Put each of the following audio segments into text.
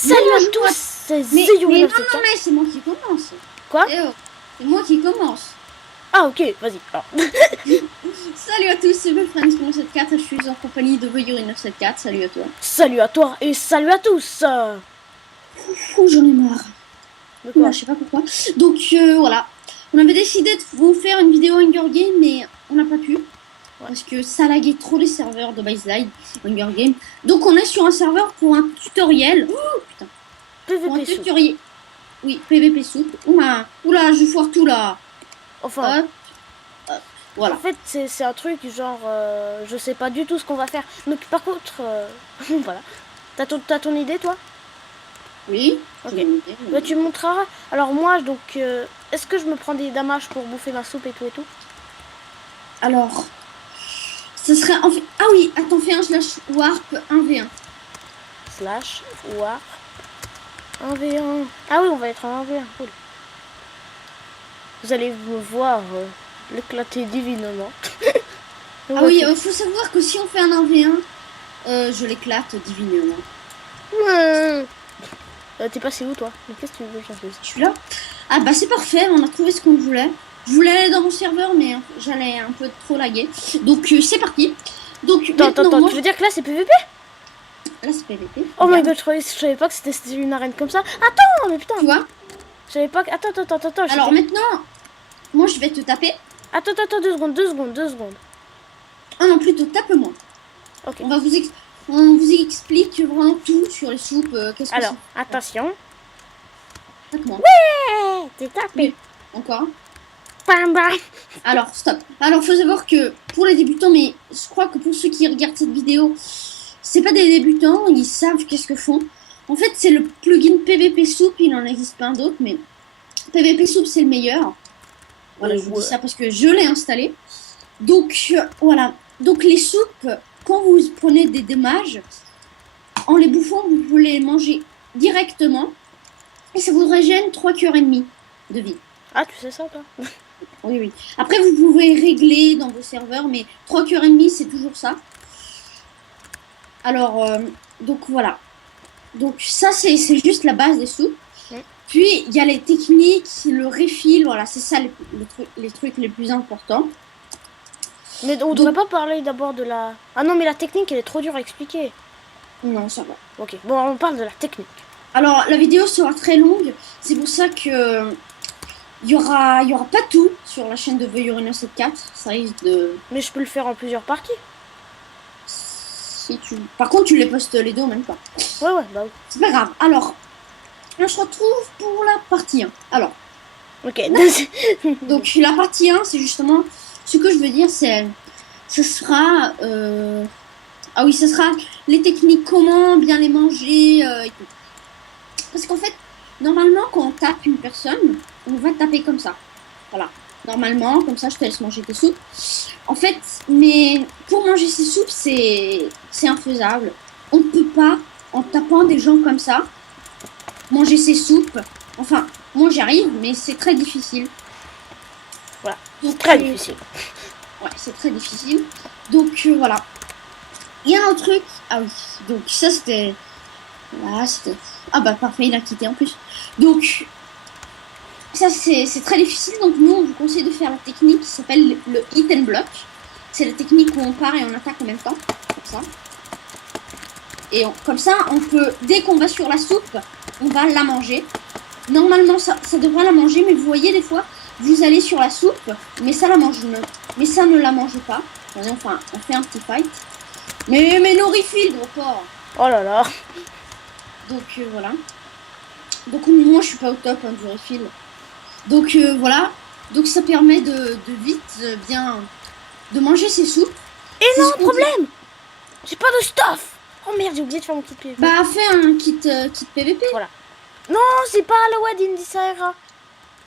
Salut à tous, c'est Mais Zeyou non, 974. non, mais c'est moi qui commence. Quoi? Eh oh, c'est moi qui commence. Ah ok, vas-y. Alors. Salut à tous, c'est Friends 974. Je suis en compagnie de Voyuri 974. Salut à toi. Salut à toi et salut à tous. Fou, j'en ai marre. De quoi? Là, je sais pas pourquoi. Donc voilà. On avait décidé de vous faire une vidéo Hunger Game, mais on n'a pas pu. Ouais. Parce que ça laguait trop les serveurs de Byslide Hunger Game. Donc on est sur un serveur pour un tutoriel. Oh putain. Pour un PVP sous. tutoriel. Oui, PVP soupe. Oula, je foire tout là. Enfin, Hop, voilà. en fait c'est un truc genre, je sais pas du tout ce qu'on va faire. Donc par contre, voilà. T'as ton idée toi? Oui. Ok. j'ai une idée. Bah, tu me montreras. Alors moi donc, est-ce que je me prends des damages pour bouffer ma soupe et tout et tout? Alors, ce serait en fait... Ah oui, attends, fais un slash warp 1v1. Slash war 1v1. Ah oui, on va être en 1v1. Cool. Vous allez me voir l'éclater divinement. Ah oui, il faut savoir que si on fait un 1v1, je l'éclate divinement. Ouais. T'es passé où toi? Mais qu'est-ce que tu veux chercher? Je suis là. Ah bah c'est parfait, on a trouvé ce qu'on voulait. Je voulais aller dans mon serveur, mais j'allais un peu trop laguer. Donc c'est parti. Donc Attends, moi, tu veux dire que là c'est PVP? là c'est PVP. Oh my Regarde. god, je savais pas que c'était une arène comme ça. Attends, mais putain, Tu vois? je savais pas que... Attends, Alors maintenant, moi je vais te taper. Attends, 2 secondes. Ah non, plutôt tape-moi. Ok. On vous explique vraiment tout sur les soupes. Qu'est-ce que Alors, c'est. attention. Tape-moi. Ouais, t'es tapé. Oui. Encore. Bam, bam. Alors, stop. Alors, faut savoir que pour les débutants, mais je crois que pour ceux qui regardent cette vidéo, c'est pas des débutants, ils savent qu'est-ce que font. En fait, c'est le plugin PVP Soup, il en existe plein d'autres, mais PVP Soup, c'est le meilleur. Voilà, je vous dis ça parce que je l'ai installé. Donc, voilà. Donc, les soupes, quand vous prenez des dommages, en les bouffant, vous pouvez les manger directement. Et ça vous régène 3 cœurs et demi de vie. Ah, tu sais ça, toi? Oui, oui. Après, vous pouvez régler dans vos serveurs, mais 3 cœurs et demi, c'est toujours ça. Alors, donc voilà. Donc ça, c'est juste la base des soupes. Ouais. Puis, il y a les techniques, le refill, voilà, c'est ça les trucs les plus importants. Mais on devrait pas parler d'abord de la... Ah non, mais la technique, elle est trop dure à expliquer. Non, ça va. Ok, bon, on parle de la technique. Alors, la vidéo sera très longue. C'est pour ça que... Il y aura pas tout sur la chaîne de Voyuri 974. Ça risque de... Mais je peux le faire en plusieurs parties. Si tu... Par contre, tu les postes les deux en même temps. Ouais, bah oui. C'est pas grave. Alors, on se retrouve pour la partie 1. Alors, Ok. donc la partie 1, c'est justement... Ce que je veux dire, c'est... Ce sera... Ah oui, ce sera les techniques, comment bien les manger et tout. Parce qu'en fait, normalement, quand on tape une personne, on va taper comme ça. Voilà. Normalement, comme ça, je te laisse manger tes soupes. En fait, mais pour manger ces soupes, c'est infaisable. On ne peut pas, en tapant des gens comme ça, manger ces soupes. Enfin, moi j'arrive, mais c'est très difficile. Voilà. Donc, Très difficile. Ouais, c'est très difficile. Donc voilà. Il y a un truc. Ah oui. Donc ça c'était. Voilà, c'était. Ah bah parfait, il a quitté en plus. Donc ça c'est très difficile. Donc nous on vous conseille de faire la technique qui s'appelle le hit and block. C'est la technique où on part et on attaque en même temps. Comme ça. Et comme ça on peut, dès qu'on va sur la soupe, on va la manger. Normalement ça devrait la manger, mais vous voyez des fois, vous allez sur la soupe, mais ça ne la mange pas. Enfin, on fait un petit fight. Mais no refill, encore. Oh là là. Donc voilà. Donc moi je suis pas au top du refill. Donc voilà. Donc ça permet de vite bien de manger ses soupes. Et non, problème. J'ai pas de stuff. Oh merde, j'ai oublié de faire mon kit PVP. Bah fais un kit PVP. Voilà. Non, c'est pas Alawad Indisaera.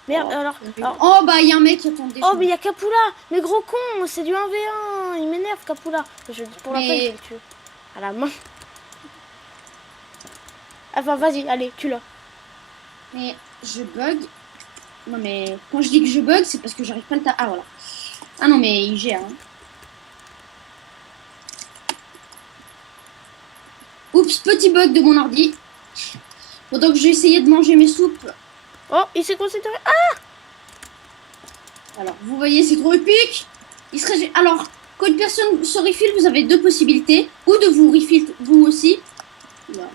Merde, alors... Oh bah il y a un mec qui attend des Oh, mais il y a Capula. Mais gros con, c'est du 1v1. Il m'énerve, Capula. Je dis pour la peine, je le tue. À la main. Enfin, vas-y, allez, tue-le. Mais je bug. Non mais quand je dis que je bug, c'est parce que j'arrive pas à le taper. Ah voilà. Ah non mais il gère. Hein. Oups, petit bug de mon ordi. Pendant que j'ai essayé de manger mes soupes. Oh, il s'est concentré. Ah, Alors, vous voyez, c'est trop épique. Alors, quand une personne se refill, vous avez deux possibilités. Ou de vous refill vous aussi. Voilà.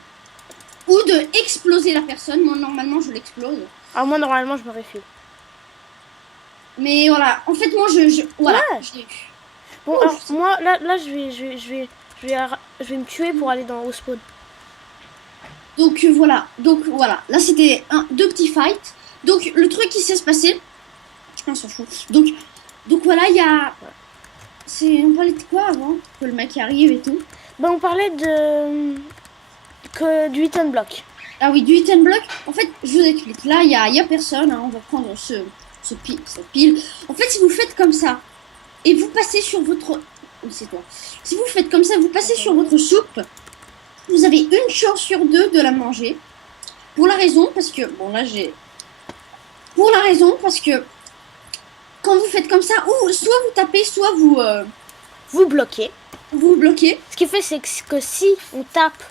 Ou de exploser la personne. Moi, normalement, je l'explose. ah, moi, normalement, je me refill. Mais voilà, en fait, moi, voilà, Ouais. je l'ai eu. Bon, Ouf. alors, moi, là, je vais me tuer pour aller au spawn. Donc, voilà. Là, c'était deux petits fights. Donc, le truc qui s'est passé, on s'en fout. Donc voilà, il y a... On parlait de quoi avant que le mec arrive et tout? Ben, on parlait du hit and block. Ah oui, du hit and block. En fait, je vous explique. Là, il y a personne. Hein. On va prendre cette pile. En fait, si vous faites comme ça, et vous passez sur votre... Oui, c'est toi. Si vous faites comme ça, vous passez sur votre soupe, vous avez une chance sur deux de la manger. Pour la raison, parce que... Bon, là, j'ai... Pour la raison, parce que... Quand vous faites comme ça, ou soit vous tapez, soit Vous bloquez. vous bloquez. Ce qui fait, c'est que si on tape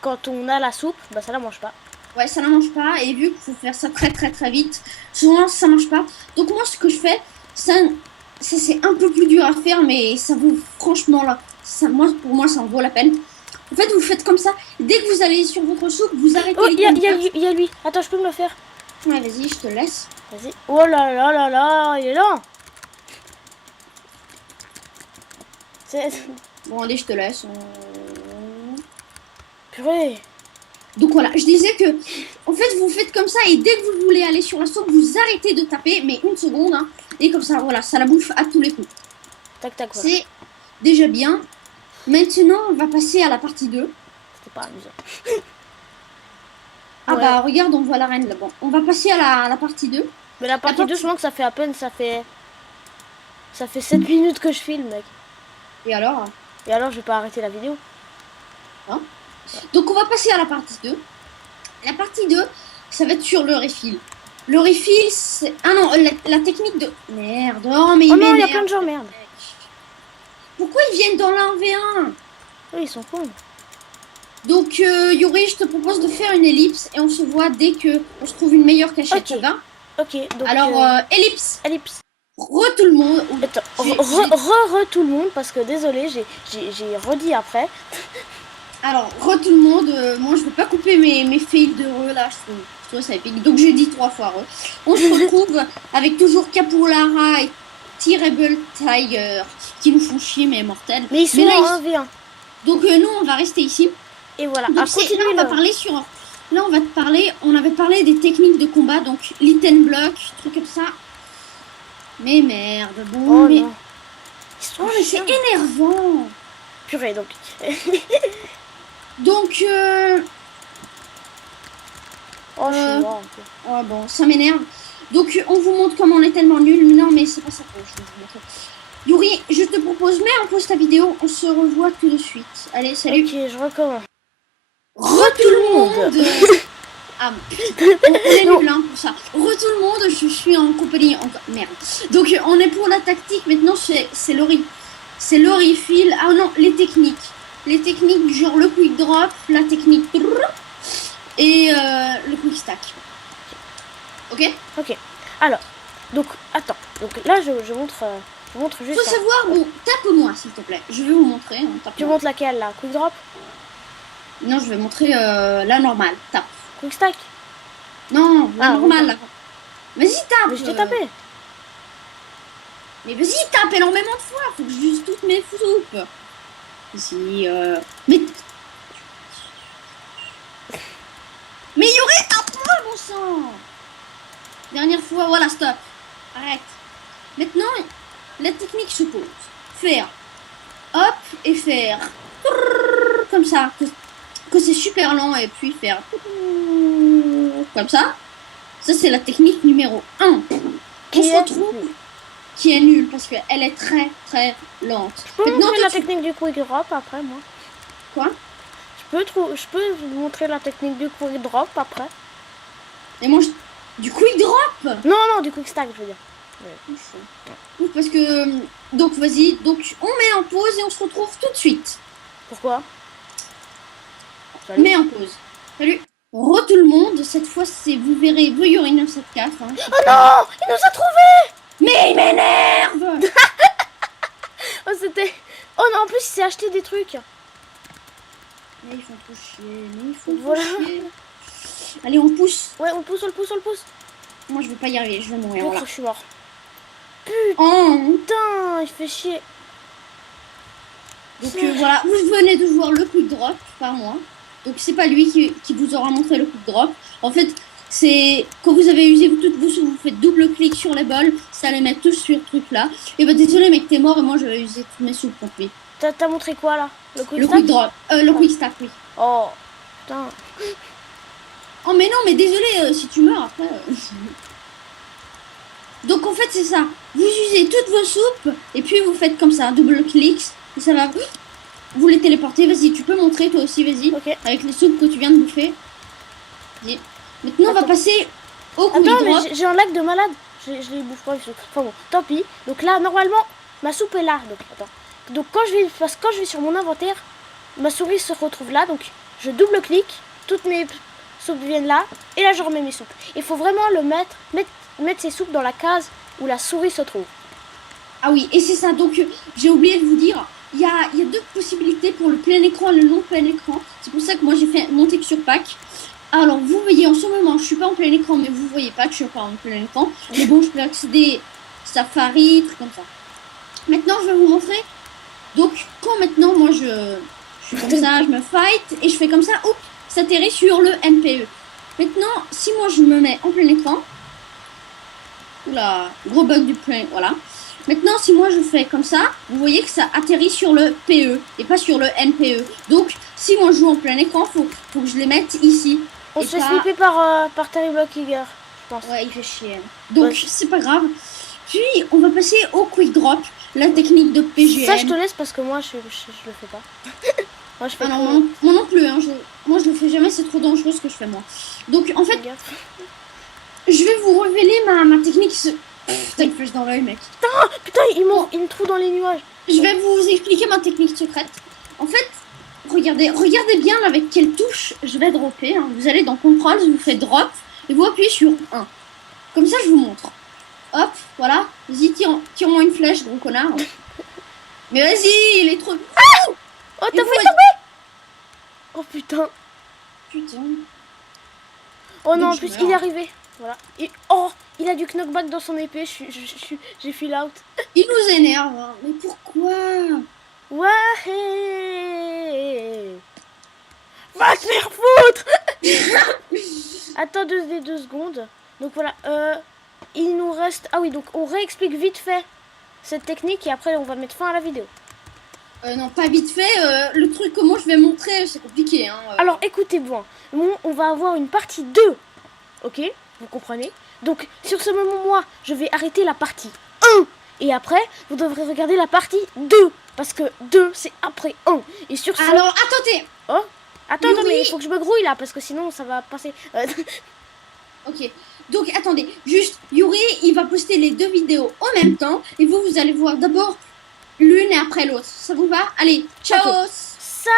quand on a la soupe, bah ça la mange pas. Ouais, ça ne mange pas. Et vu qu'il faut faire ça très très très vite, souvent ça marche pas. Donc moi, ce que je fais, ça c'est un peu plus dur à faire, mais ça vaut franchement là. Pour moi, ça en vaut la peine. En fait, vous faites comme ça. Dès que vous allez sur votre soupe, vous arrêtez. Oh, il y a lui. Attends, je peux me le faire. Ouais, vas-y, je te laisse. Vas-y. Oh là là là là, il est là. Bon, allez, je te laisse. Purée. Donc voilà, je disais que, en fait, vous faites comme ça et dès que vous voulez aller sur la soupe, vous arrêtez de taper, mais une seconde, hein, et comme ça, voilà, ça la bouffe à tous les coups. Tac, tac, voilà. C'est déjà bien. Maintenant, on va passer à la partie 2. C'était pas amusant. Ah Ouais. bah, regarde, on voit la reine là-bas. On va passer à la partie 2. Mais la partie 2, je pense que ça fait à peine, ça fait 7 minutes que je filme, mec. Et alors? Et alors, je vais pas arrêter la vidéo. Donc, on va passer à la partie 2. La partie 2, ça va être sur le refill. Le refill, c'est... Ah non, la technique de... Merde, oh, mais Oh il non, il y a m'énerve. plein de gens, merde. Pourquoi ils viennent dans l'1v1? Oui, ils sont cons. Donc, Yuri, je te propose de faire une ellipse et on se voit dès que on se trouve une meilleure cachette. Ok. Ça va? Ok, donc... Alors, ellipse. ellipse. Tout le monde. Attends, J'ai- tout le monde, parce que désolé, j'ai redit après. Alors, tout le monde. Moi, je vais pas couper mes fails de là. Je trouve ça épique. Donc, j'ai dit 3 fois On se retrouve avec toujours Capolara et Terrible Tiger qui nous font chier, mais mortels. Mais ils sont là, en 1v1. Donc, nous, on va rester ici. Et voilà, Donc, à là, continuer on va le... parler sur. Là, on avait parlé des techniques de combat, donc Little Block, trucs comme ça. Mais merde, bon, Oh mais. non. Ils sont Oh, mais c'est chiants. énervant! Purée, donc... Donc, Oh, je suis mort un peu. oh, bon, ça m'énerve. Donc, on vous montre comment on est tellement nul. Mais non, mais c'est pas ça que je vais vous montrer. Yuri, je te propose, mets en pause ta vidéo. On se revoit tout de suite. Allez, salut. Ok, je recommence. Tout le monde! Ah, on est nul hein, pour ça. Tout le monde, je suis en compagnie. Merde. Donc, on est pour la tactique. Maintenant, c'est Laurie. C'est Laurie Phil. Ah non, les techniques. Les techniques, genre le quick drop, la technique et le quick stack. Ok? Ok. Alors, donc, attends. Donc là, je montre juste... Faut savoir, bon, tape-moi s'il te plaît. Je vais vous montrer. Hein, Tu tape-moi. montres laquelle, là? Quick drop? Non, je vais montrer la normale. Tape. Quick stack? Non, la Ah, normale oui. là. Vas-y, tape. Mais je t'ai tapé. Mais vas-y, tape énormément de fois. Faut que je use toutes mes soupes. Si, Mais y aurait tape-moi, bon sang. Dernière fois, voilà, stop. Arrête. Maintenant, la technique se pose. Faire hop et faire comme ça. Que c'est super lent et puis faire comme ça. Ça, c'est la technique numéro 1. On se retrouve qui est nulle parce qu'elle est très très lente. Je peux Maintenant, montrer la toi, technique du quick drop après, moi. Quoi? Je peux vous montrer la technique du quick drop après. Et moi, du quick drop. Non, non, du quick stack, je veux dire. Ouf, parce que donc vas-y, donc on met en pause et on se retrouve tout de suite. Pourquoi? On met en pause. Salut. Tout le monde, cette fois, c'est, vous verrez, The Yuri 974. Hein. Oh non, il nous a trouvés. Mais il m'énerve. Oh, c'était... Oh non, en plus, il s'est acheté des trucs. Mais ils font trop chier, mais ils font Voilà. trop chier. Allez, on pousse. Ouais, on le pousse, on le pousse, on le pousse. Moi, je vais pas y arriver, je vais mourir. Je Voilà. crois que je suis mort. Oh. Putain, il fait chier. Donc voilà, vous venez de voir le quick drop par moi. Donc c'est pas lui qui vous aura montré le quick drop. En fait, c'est quand vous avez usé toutes vos sous, vous faites double clic sur les bols, ça les met tous sur ce truc là. Et bah désolé mec, t'es mort et moi j'avais usé toutes mes sous contre lui. T'as montré quoi là? Le quick Le stack? quick drop, le quick stack, oui. Oh, putain. Oh mais non, mais désolé si tu meurs après. Donc en fait c'est ça, vous usez toutes vos soupes et puis vous faites comme ça, double clic, et ça va vous les téléporter. Vas-y, tu peux montrer toi aussi, vas-y, Ok. avec les soupes que tu viens de bouffer. Vas-y. Maintenant on va passer au quick Attends, drop. mais j'ai un lac de malade. Je les bouffe pas. Enfin bon, tant pis. Donc là, normalement, ma soupe est là. Donc attends. Donc quand je vais sur mon inventaire, ma souris se retrouve là. Donc je double-clique, toutes mes soupes viennent là. Et là, je remets mes soupes. Il faut vraiment mettre ces soupes dans la case où la souris se trouve. Ah oui, et c'est ça, donc j'ai oublié de vous dire, il y a deux possibilités pour le plein écran et le non plein écran. C'est pour ça que moi j'ai fait mon texture pack. Alors vous voyez en ce moment, je suis pas en plein écran, mais vous voyez pas que je suis pas en plein écran. Mais bon, je peux accéder Safari, trucs comme ça. Maintenant, je vais vous montrer. Donc, quand maintenant, moi je suis comme ça, je me fight et je fais comme ça, oups, ça atterrit sur le NPE. Maintenant, si moi je me mets en plein écran, oula, gros bug du plein, voilà. Maintenant, si moi je fais comme ça, vous voyez que ça atterrit sur le PE et pas sur le NPE. Donc, si moi je joue en plein écran, faut que je les mette ici. On se fait slipper par Terrible Kigger, je pense. Ouais, il fait chier. Donc, Ouais. c'est pas grave. Puis, on va passer au quick drop, la technique de PGM. Ça, je te laisse parce que moi, je le fais pas. Moi, je fais Ah non, trop. moi non plus, hein, moi je le fais jamais, c'est trop dangereux ce que je fais moi. Donc, en fait, Gaffe. je vais vous révéler ma technique. Putain, une flèche dans l'œil, mec. Putain, il me trouve dans les nuages. Je vais vous expliquer ma technique secrète. En fait, regardez bien avec quelle touche je vais dropper. Hein. Vous allez dans Control, vous faites drop et vous appuyez sur 1. Comme ça, je vous montre. Hop, voilà. Vas-y, tire-moi une flèche, gros connard. Mais vas-y, il est trop... Oh, t'as fait tomber. Oh putain. Putain. Oh non, Donc, en je plus, meurs. il est arrivé. Voilà. Oh, il a du knockback dans son épée. J'ai feel out. Il nous énerve. Hein. Mais pourquoi? Ouais. Va te faire foutre. Attends 2 secondes. Donc voilà. Il nous reste... Ah oui, donc on réexplique vite fait cette technique et après on va mettre fin à la vidéo. Non, pas vite fait. Le truc que moi je vais montrer, c'est compliqué. Hein. Alors écoutez bien, on va avoir une partie 2, ok? Vous comprenez? Donc sur ce moment, moi, je vais arrêter la partie 1. Et après, vous devrez regarder la partie 2. Parce que 2, c'est après 1. Et sur ce... Alors, attendez. Oh, attends, Yuri. mais il faut que je me grouille là, parce que sinon ça va passer... Ok. Donc, attendez. Juste, Yuri, il va poster les deux vidéos en même temps. Et vous allez voir d'abord l'une et après l'autre. Ça vous va? Allez, ciao. Ok. Ça...